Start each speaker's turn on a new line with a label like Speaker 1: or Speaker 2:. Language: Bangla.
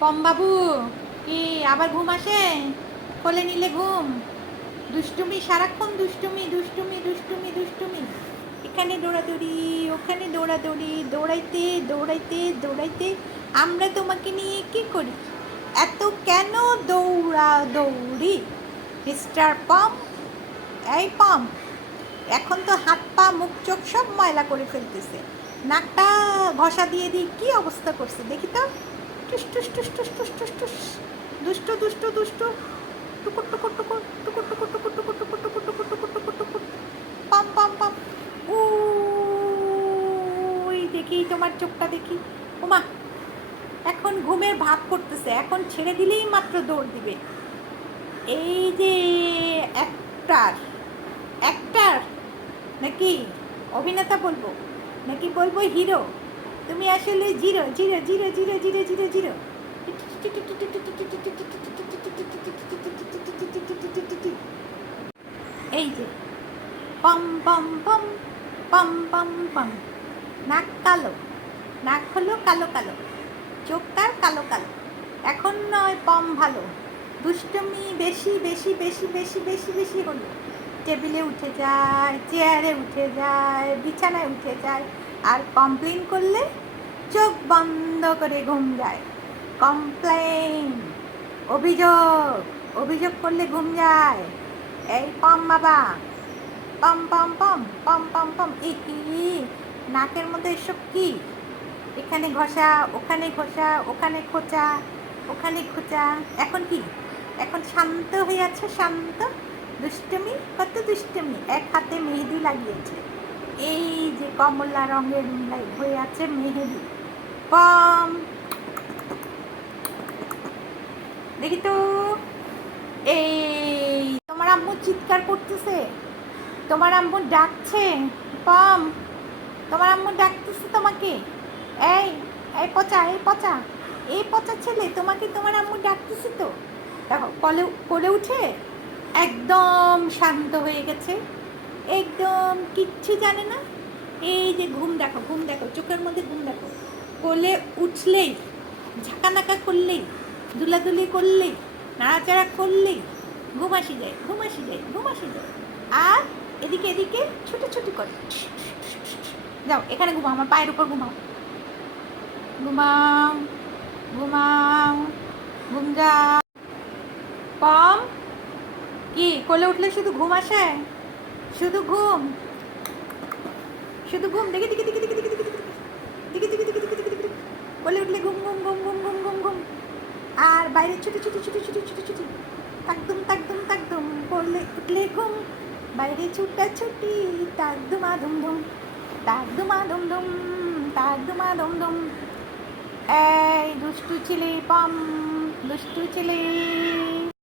Speaker 1: পম বাবু। কি, আবার ঘুম আসে? কোলে নিলে ঘুম। দুষ্টুমি, সারাক্ষণ দুষ্টুমি দুষ্টুমি দুষ্টুমি দুষ্টুমি। এখানে দৌড়াদৌড়ি, ওখানে দৌড়াদৌড়ি, দৌড়াইতে দৌড়াইতে দৌড়াইতে। আমরা তোমাকে নিয়ে কি করি? এত কেন দৌড়া দৌড়ি মিস্টার পম এই পম এখন তো হাত পা, মুখ, চোখ সব ময়লা করে ফেলতেছে। নাকটা ঘষা দিয়ে দিয়ে কি অবস্থা করছে, দেখি তো। টুস টুস দুষ্টু দুষ্টু দুষ্টু টুকুর টুকুর টুকুর টুকুর টুকুর টুকুর টুকুর টুকুর টুকুর টুকুর টুকুর টুকুর টুকুর পাম পাম পাম ওই দেখি তোমার চোখটা দেখি ওমা এখন ঘুমের ভাব করতেছে এখন ছেড়ে দিলেই মাত্র দৌড় দিবে এই যে অ্যাক্টার অ্যাক্টার নাকি অভিনেতা বলব নাকি বলব হিরো তুমি আসলে zero zero zero zero zero zero zero. এই যে, পম পম পম পম পম পম। নাক কালো, নাক হলো কালো কালো। চোখ তার কালো কালো। এখন নয় পম ভালো। দুষ্টমি বেশি বেশি বেশি বেশি বেশি বেশি হলো। টেবিলে উঠে যায়, চেয়ারে উঠে যায়, বিছানায় উঠে যায়। আর কমপ্লেন করলে চোখ বন্ধ করে ঘুম যায়। কমপ্লেন অভিযোগ অভিযোগ করলে ঘুম যায়। এই পম বাবা, পম পম পম পম পম পম এ কি নাকের মধ্যে এসব কি? এখানে ঘষা, ওখানে ঘষা, ওখানে খোঁচা ওখানে খোঁচা, এখন কি? এখন শান্ত হয়ে আছে, শান্ত? দুষ্টমি? কত দুষ্টমি? এক হাতে মেহেদি লাগিয়েছে। এই যে কমলা রঙের হয়ে আছে মেহেদি। পম। দেখি তো। এই, তোমার আম্মু চিৎকার করতেছে। তোমার আম্মু ডাকছে। পম। তোমার আম্মু ডাকতেছে তোমাকে। এই এই পচা এই পচা। এই পচা ছেলে, তোমাকে তোমার আম্মু ডাকতেছে তো। দেখো, কলে, কোলে উঠে একদম শান্ত হয়ে গেছে। একদম কিচ্ছু জানে না। এই যে ঘুম দেখো ঘুম দেখো, চোখের মধ্যে ঘুম দেখো। কোলে উঠলেই, ঝাঁকানাকা করলেই দুলাদুলি করলেই, নাড়াচাড়া করলেই ঘুম আসি যায়, ঘুম আসি যায়, ঘুম আসি যায়। আর এদিকে এদিকে ছুটি করে। যাও, এখানে ঘুমাও, আমার পায়ের উপর ঘুমাও। ঘুমাও ঘুমাও, ঘুম যা কম? কি, কোলে উঠলে শুধু ঘুম আসে? শুধু ঘুম শুধু ঘুম দেখি দেখি দেখি দেখি দেখি দেখি দেখি দেখি দেখি দেখি দেখি কোলে উঠলে ঘুম ঘুম ঘুম ঘুম ঘুম ঘুম ঘুম আর বাইরে ছুটি ছুটি ছুটি ছুটি ছুটি ছুটি তাকদুম তাকদুম তাকদুম বললে উঠলে ঘুম বাইরে ছুটা ছুটি তাকদুমা ধুম ধুম তাকদুমা ধুম ধুম তাকদুমা ধুম ধুম এই দুষ্টু ছেলে পাম দুষ্টু ছেলে